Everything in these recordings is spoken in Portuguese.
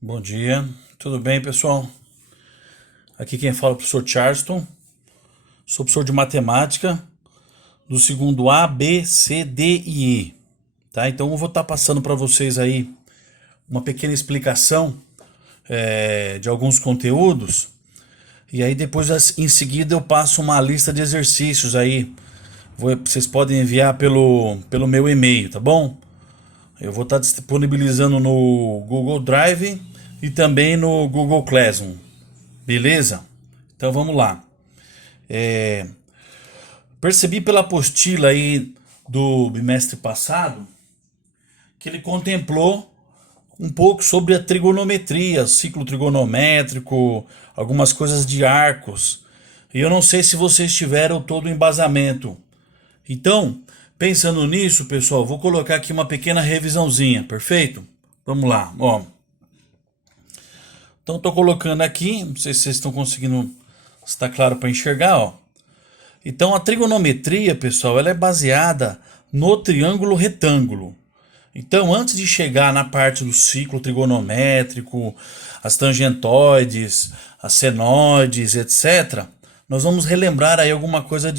Bom dia, tudo bem, pessoal? Aqui quem fala é o professor Charleston, sou professor de matemática do segundo A, B, C, D e E, tá? Então eu vou estar passando para vocês aí uma pequena explicação de alguns conteúdos e aí depois em seguida eu passo uma lista de exercícios aí, vocês podem enviar pelo meu e-mail, tá bom? Eu vou estar disponibilizando no Google Drive e também no Google Classroom, beleza? Então vamos lá. Percebi pela apostila aí do bimestre passado que ele contemplou um pouco sobre a trigonometria, ciclo trigonométrico, algumas coisas de arcos. E eu não sei se vocês tiveram todo o embasamento. Então, pensando nisso, pessoal, vou colocar aqui uma pequena revisãozinha, perfeito? Vamos lá, ó. Então, estou colocando aqui, não sei se vocês estão conseguindo, se está claro para enxergar, ó. Então a trigonometria, pessoal, ela é baseada no triângulo retângulo. Então, antes de chegar na parte do ciclo trigonométrico, as tangentoides, as senoides, etc., nós vamos relembrar aí alguma coisa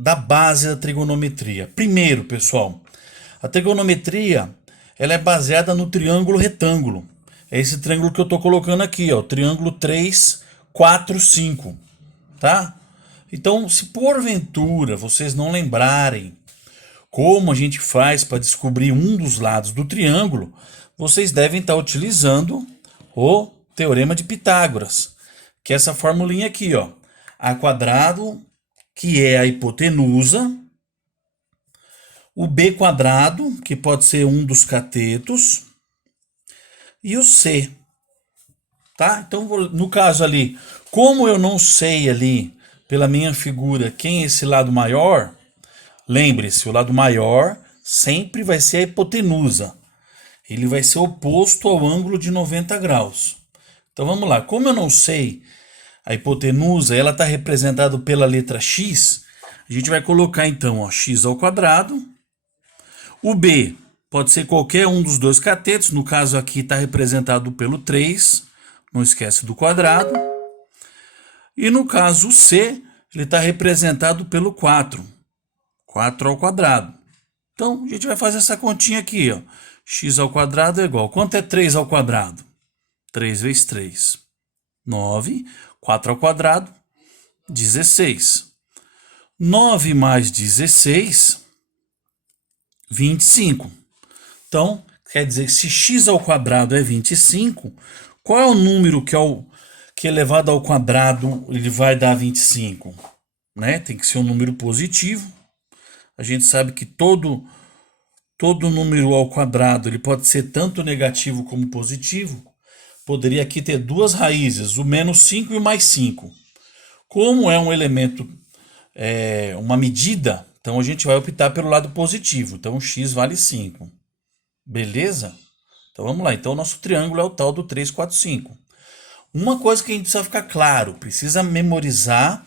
da base da trigonometria. Primeiro, pessoal, a trigonometria ela é baseada no triângulo retângulo. É esse triângulo que eu estou colocando aqui, ó, triângulo 3, 4, 5. Tá? Então, se porventura vocês não lembrarem como a gente faz para descobrir um dos lados do triângulo, vocês devem estar utilizando o Teorema de Pitágoras, que é essa formulinha aqui, ó. A quadrado, que é a hipotenusa, o B quadrado, que pode ser um dos catetos, e o C, tá? Então, no caso ali, como eu não sei ali pela minha figura quem é esse lado maior, lembre-se, o lado maior sempre vai ser a hipotenusa. Ele vai ser oposto ao ângulo de 90 graus. Então vamos lá, como eu não sei a hipotenusa, ela está representada pela letra x, a gente vai colocar então, ó, x ao quadrado. O B pode ser qualquer um dos dois catetos, no caso aqui está representado pelo 3, não esquece do quadrado. E no caso C, ele está representado pelo 4, 4 ao quadrado. Então a gente vai fazer essa continha aqui, ó. X ao quadrado é igual. Quanto é 3 ao quadrado? 3 vezes 3. 9. 4 ao quadrado, 16. 9 mais 16, 25. Então, quer dizer que se x ao quadrado é 25, qual é o número que elevado ao quadrado ele vai dar 25? Né? Tem que ser um número positivo. A gente sabe que todo número ao quadrado ele pode ser tanto negativo como positivo. Poderia aqui ter duas raízes, o menos 5 e o mais 5. Como é um elemento, uma medida, então a gente vai optar pelo lado positivo. Então x vale 5. Beleza? Então vamos lá. Então o nosso triângulo é o tal do 3, 4, 5. Uma coisa que a gente precisa ficar claro, precisa memorizar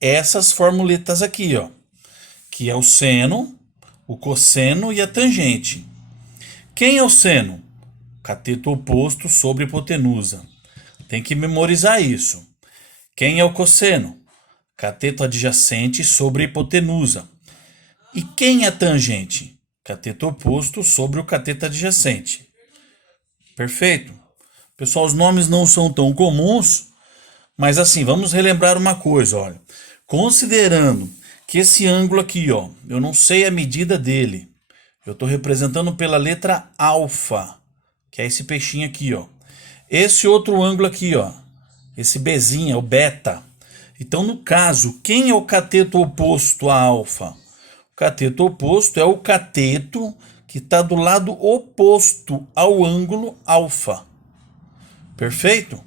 essas formuletas aqui, ó, que é o seno, o cosseno e a tangente. Quem é o seno? Cateto oposto sobre hipotenusa. Tem que memorizar isso. Quem é o cosseno? Cateto adjacente sobre hipotenusa. E quem é a tangente? Cateto oposto sobre o cateto adjacente. Perfeito? Pessoal, os nomes não são tão comuns, mas assim, vamos relembrar uma coisa, olha. Considerando que esse ângulo aqui, ó, eu não sei a medida dele. Eu estou representando pela letra alfa, que é esse peixinho aqui, ó. Esse outro ângulo aqui, ó, esse Bzinho, é o beta. Então, no caso, quem é o cateto oposto a alfa? O cateto oposto é o cateto que está do lado oposto ao ângulo alfa. Perfeito?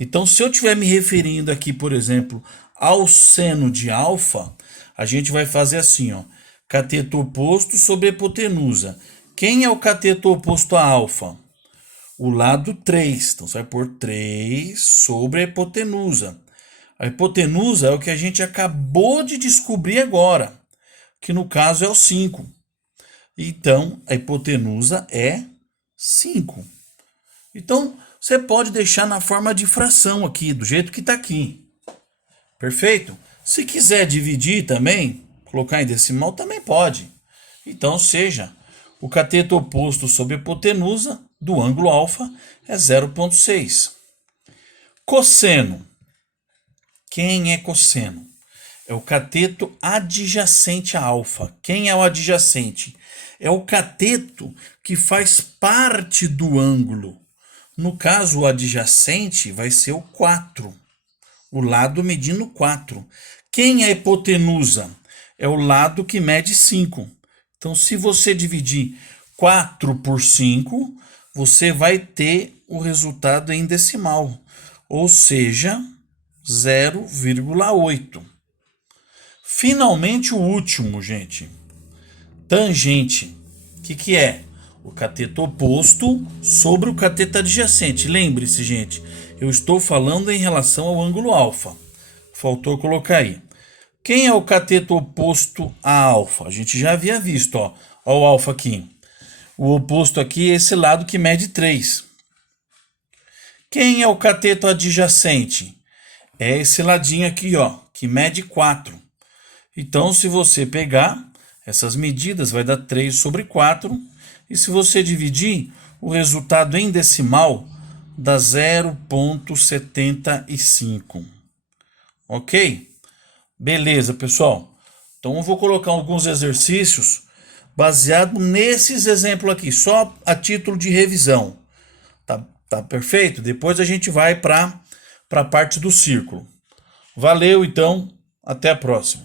Então, se eu estiver me referindo aqui, por exemplo, ao seno de alfa, a gente vai fazer assim, ó. Cateto oposto sobre hipotenusa. Quem é o cateto oposto a alfa? O lado 3. Então, você vai pôr 3 sobre a hipotenusa. A hipotenusa é o que a gente acabou de descobrir agora, que no caso é o 5. Então, a hipotenusa é 5. Então, você pode deixar na forma de fração aqui, do jeito que está aqui. Perfeito? Se quiser dividir também, colocar em decimal, também pode. Então, seja, o cateto oposto sobre a hipotenusa do ângulo alfa é 0,6. Cosseno. Quem é cosseno? É o cateto adjacente a alfa. Quem é o adjacente? É o cateto que faz parte do ângulo. No caso, o adjacente vai ser o 4. O lado medindo 4. Quem é a hipotenusa? É o lado que mede 5. Então, se você dividir 4 por 5, você vai ter o resultado em decimal, ou seja, 0,8. Finalmente, o último, gente. Tangente. O que é? O cateto oposto sobre o cateto adjacente. Lembre-se, gente, eu estou falando em relação ao ângulo alfa. Faltou colocar aí. Quem é o cateto oposto a alfa? A gente já havia visto, ó. Ó o alfa aqui. O oposto aqui é esse lado que mede 3. Quem é o cateto adjacente? É esse ladinho aqui, ó, que mede 4. Então, se você pegar essas medidas, vai dar 3 sobre 4. E se você dividir, o resultado em decimal dá 0,75. Ok? Beleza, pessoal. Então eu vou colocar alguns exercícios baseado nesses exemplos aqui, só a título de revisão. Tá perfeito? Depois a gente vai para a parte do círculo. Valeu, então. Até a próxima.